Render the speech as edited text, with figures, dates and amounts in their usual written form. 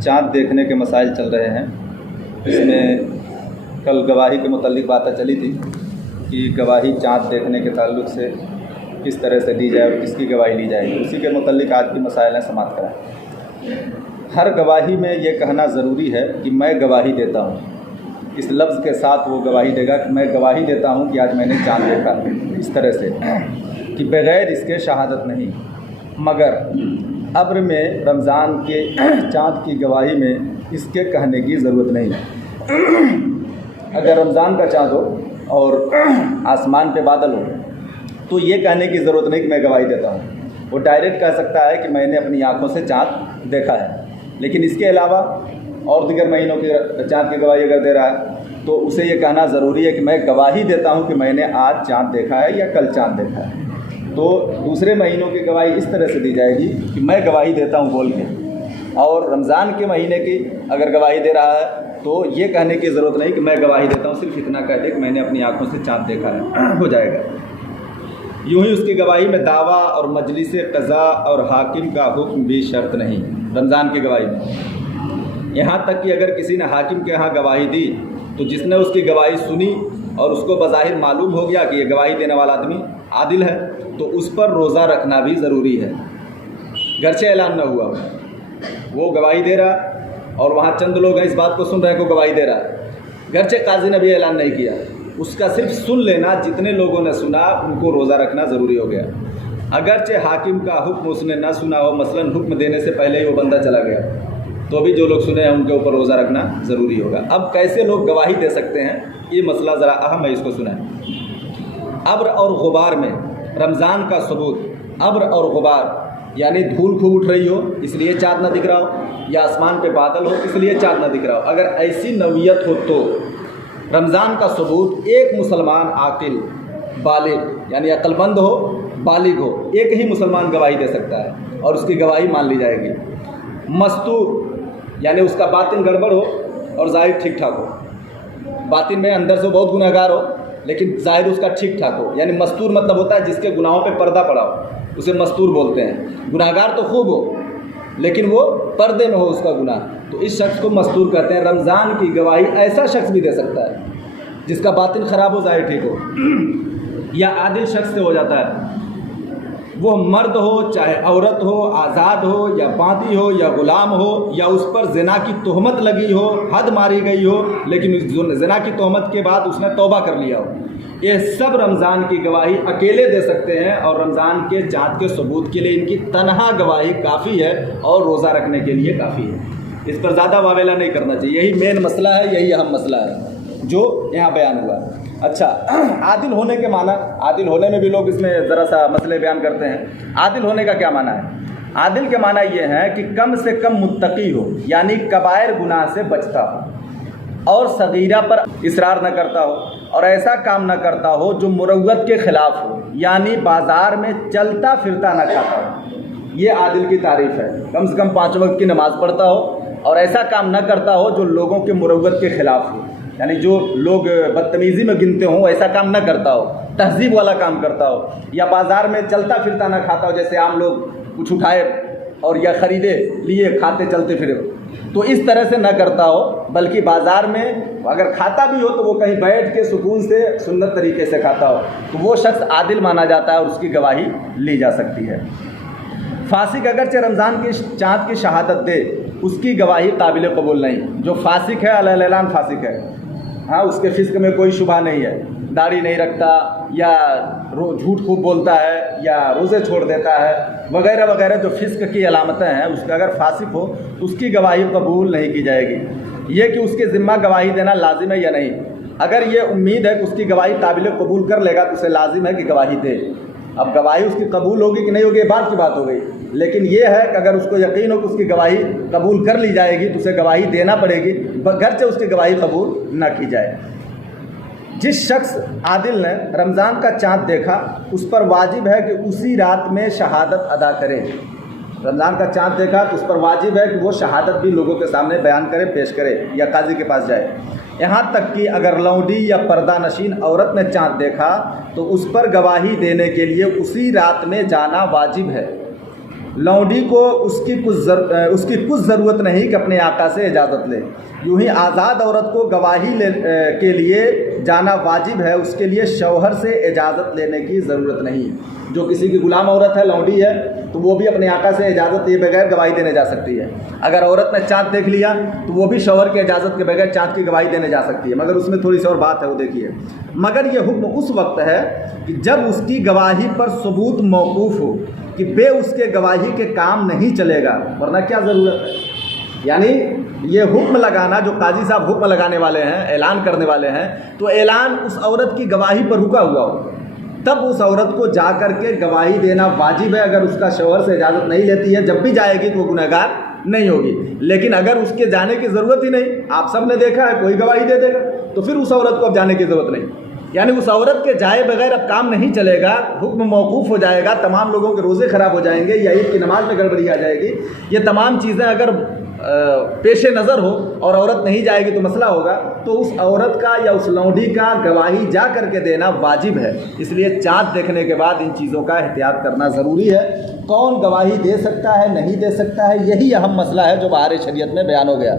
चाँद देखने के मसाइल चल रहे हैं। इसमें कल गवाही के मुताल्लिक़ बातें चली थी कि गवाही चाँद देखने के ताल्लुक़ से किस तरह से दी जाए और किसकी गवाही ली जाएगी। उसी के मुताल्लिक़ आज की मसाइल हैं, समाप्त कराएँ। हर गवाही में ये कहना ज़रूरी है कि मैं गवाही देता हूँ। इस लफ्ज़ के साथ वो गवाही देगा कि मैं गवाही देता हूँ कि आज मैंने चाँद देखा, इस तरह से कि बग़ैर इसके शहादत नहीं। मगर अब्र में रमज़ान के चाँद की गवाही में इसके कहने की ज़रूरत नहीं है। अगर रमज़ान का चाँद हो और आसमान पे बादल हो तो ये कहने की ज़रूरत नहीं कि मैं गवाही देता हूँ। वो डायरेक्ट कह सकता है कि मैंने अपनी आँखों से चाँद देखा है। लेकिन इसके अलावा और दीगर महीनों के चाँद की गवाही अगर दे रहा है तो उसे ये कहना ज़रूरी है कि मैं गवाही देता हूँ कि मैंने आज चाँद देखा है या कल चाँद देखा है। तो दूसरे महीनों की गवाही इस तरह से दी जाएगी कि मैं गवाही देता हूँ बोल के। और रमज़ान के महीने की अगर गवाही दे रहा है तो ये कहने की ज़रूरत नहीं कि मैं गवाही देता हूँ, सिर्फ इतना कह दे कि मैंने अपनी आँखों से चाँद देखा है, हो जाएगा। यूँ ही उसकी गवाही में दावा और मजलिस क़ज़ा और हाकिम का हुक्म भी शर्त नहीं रमज़ान की गवाही में। यहाँ तक कि अगर किसी ने हाकिम के यहाँ गवाही दी तो जिसने उसकी गवाही सुनी और उसको बज़ाहिर मालूम हो गया कि ये गवाही देने वाला आदमी आदिल है तो उस पर रोज़ा रखना भी ज़रूरी है। गरचे ऐलान न हुआ, वो गवाही दे रहा और वहाँ चंद लोग हैं इस बात को सुन रहे हैं को गवाही दे रहा है, गरचे काजी ने भी ऐलान नहीं किया, उसका सिर्फ सुन लेना, जितने लोगों ने सुना उनको रोज़ा रखना ज़रूरी हो गया। अगरचे हाकिम का हुक्म उसने ना सुना हो, मसलन हुक्म देने से पहले ही वो बंदा चला गया, तो भी जो लोग सुने हैं उनके ऊपर रोज़ा रखना ज़रूरी होगा। अब कैसे लोग गवाही दे सकते हैं, ये मसला ज़रा अहम है, इसको सुना। अब्र और गुबार में रमज़ान का सबूत, अब्र और गुबार यानी धूल खूब उठ रही हो इसलिए चाँद न दिख रहा हो, या आसमान पे बादल हो इसलिए चाँद न दिख रहा हो, अगर ऐसी नौइयत हो तो रमज़ान का सबूत एक मुसलमान आकिल बालिग यानी अक्लमंद हो, बालिग हो, एक ही मुसलमान गवाही दे सकता है और उसकी गवाही मान ली जाएगी। मस्तूर यानी उसका बातिन गड़बड़ हो और ज़ाहिर ठीक ठाक हो, बातिन में अंदर से बहुत गुनहगार हो लेकिन ज़ाहिर उसका ठीक ठाक हो, यानी मस्तूर मतलब होता है जिसके गुनाहों पे पर्दा पड़ा हो, उसे मस्तूर बोलते हैं। गुनाहगार तो खूब हो लेकिन वो पर्दे में हो उसका गुनाह, तो इस शख्स को मस्तूर कहते हैं। रमज़ान की गवाही ऐसा शख्स भी दे सकता है जिसका बातिन ख़राब हो, ज़ाहिर ठीक हो, या आदिल शख्स से हो जाता है, वो मर्द हो चाहे औरत हो, आज़ाद हो या बांदी हो या ग़ुलाम हो, या उस पर ज़िना की तोहमत लगी हो, हद मारी गई हो लेकिन उस ज़िना की तोहमत के बाद उसने तौबा कर लिया हो, ये सब रमज़ान की गवाही अकेले दे सकते हैं। और रमज़ान के चाँद के सबूत के लिए इनकी तनहा गवाही काफ़ी है और रोज़ा रखने के लिए काफ़ी है। इस पर ज़्यादा वावेला नहीं करना चाहिए, यही मेन मसला है, यही अहम मसला है जो यहाँ बयान हुआ। अच्छा, आदिल होने के माना, आदिल होने में भी लोग इसमें ज़रा सा मसले बयान करते हैं। आदिल होने का क्या माना है? आदिल के माना ये है कि कम से कम मुत्तकी हो, यानी कबायर गुनाह से बचता हो और सगीरा पर इसरार न करता हो और ऐसा काम न करता हो जो मुरव्वत के ख़िलाफ़ हो, यानी बाज़ार में चलता फिरता न खाता हो। ये आदिल की तारीफ़ है। कम से कम 5 वक्त की नमाज़ पढ़ता हो और ऐसा काम न करता हो जो लोगों के मुरव्वत के ख़िलाफ़ हो, यानी जो लोग बदतमीज़ी में गिनते हों ऐसा काम न करता हो, तहज़ीब वाला काम करता हो, या बाज़ार में चलता फिरता न खाता हो, जैसे आम लोग कुछ उठाए और या ख़रीदे लिए खाते चलते फिरे, तो इस तरह से न करता हो, बल्कि बाज़ार में अगर खाता भी हो तो वो कहीं बैठ के सुकून से सुन्नत तरीके से खाता हो, तो वो शख्स आदिल माना जाता है और उसकी गवाही ली जा सकती है। फासिक अगरचे रमज़ान के चाँद की शहादत दे, उसकी गवाही काबिल कबूल नहीं। जो फासिक है अलैलान फासिक है, हाँ, उसके फिस्क में कोई शुबा नहीं है, दाढ़ी नहीं रखता या झूठ खूब बोलता है या रोज़े छोड़ देता है वगैरह वगैरह जो फिस्क की अलामतें हैं, उसका अगर फासिक हो तो उसकी गवाही कबूल नहीं की जाएगी। ये कि उसके ज़िम्मा गवाही देना लाजिम है या नहीं, अगर ये उम्मीद है कि उसकी गवाही काबिल कबूल कर लेगा तो उसे लाजिम है कि गवाही दे। अब गवाही उसकी कबूल होगी कि नहीं होगी बात की बात हो गई, लेकिन ये है कि अगर उसको यकीन हो कि उसकी गवाही कबूल कर ली जाएगी तो उसे गवाही देना पड़ेगी, बगरचे उसकी गवाही कबूल ना की जाए। जिस शख्स आदिल ने रमज़ान का चाँद देखा उस पर वाजिब है कि उसी रात में शहादत अदा करे। रमज़ान का चाँद देखा तो उस पर वाजिब है कि वो शहादत भी लोगों के सामने बयान करे, पेश करे या काजी के पास जाए। यहाँ तक कि अगर लौंडी या पर्दा नशीन औरत ने चाँद देखा तो उस पर गवाही देने के लिए उसी रात में जाना वाजिब है। लौंडी को उसकी कुछ ज़रूरत नहीं कि अपने आका से इजाज़त ले। यूँ ही आज़ाद औरत को गवाही के लिए जाना वाजिब है, उसके लिए शौहर से इजाज़त लेने की ज़रूरत नहीं है। जो किसी की गुलाम औरत है, लौंडी है, तो वो भी अपने आका से इजाज़त लिए बगैर गवाही देने जा सकती है। अगर औरत ने चाँद देख लिया तो वो भी शौहर के इजाज़त के बगैर चाँद की गवाही देने जा सकती है, मगर उसमें थोड़ी सी और बात है, वो देखिए। मगर ये हुक्म उस वक्त है कि जब उसकी गवाही पर सबूत मौकूफ़ हो कि बे उसके गवाही के काम नहीं चलेगा, वरना क्या ज़रूरत है। यानी ये हुक्म लगाना, जो काजी साहब हुक्म लगाने वाले हैं, ऐलान करने वाले हैं, तो ऐलान उस औरत की गवाही पर रुका हुआ हो, तब उस औरत को जा कर के गवाही देना वाजिब है। अगर उसका शौहर से इजाज़त नहीं लेती है, जब भी जाएगी तो वो गुनहगार नहीं होगी। लेकिन अगर उसके जाने की ज़रूरत ही नहीं, आप सब ने देखा है, कोई गवाही दे देगा, तो फिर उस औरत को अब जाने की ज़रूरत नहीं। यानी उस औरत के जाए बगैर अब काम नहीं चलेगा, हुक्म मौकूफ़ हो जाएगा, तमाम लोगों के रोज़े ख़राब हो जाएंगे, या ईद की नमाज में गड़बड़ी आ जाएगी। ये तमाम चीज़ें अगर पेशे नज़र हो और औरत नहीं जाएगी तो मसला होगा। तो उस औरत का या उस लौंडी का गवाही जा करके देना वाजिब है। इसलिए चाँद देखने के बाद इन चीज़ों का एहतियात करना ज़रूरी है। कौन गवाही दे सकता है, नहीं दे सकता है, यही अहम मसला है जो बाहर शरीयत में बयान हो गया।